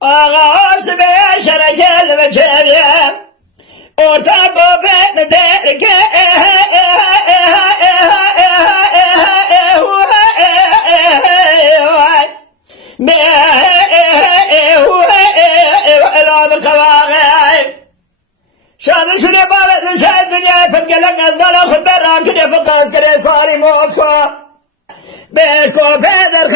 آغاز به شرکل و چریم ارتبا به درک شادر شده بالا شاید دنیا فنگلک از بالا خود برام کنه فقاس کنه ساری موسکو بکو بدر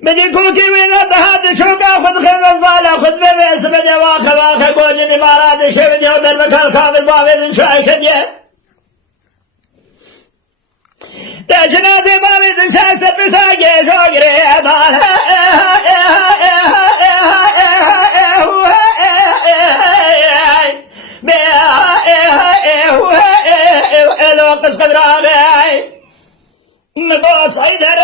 بدي كوكي من هذا شوكا خذ خذ بالا خذ بس بدي واخر قولي الامارات شبدي ودر مكان كامل بابي شاي كديه يا جنابي بابي شاي سبساجي شوقري الوقت خبراني نقص عيدر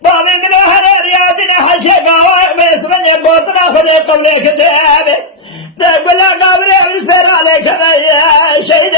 بابي قلو هلا رياضنا حجة قوائم اسمني بوطنا خذي قبل كتابي تقول لك قبل يمسر عليك شهيد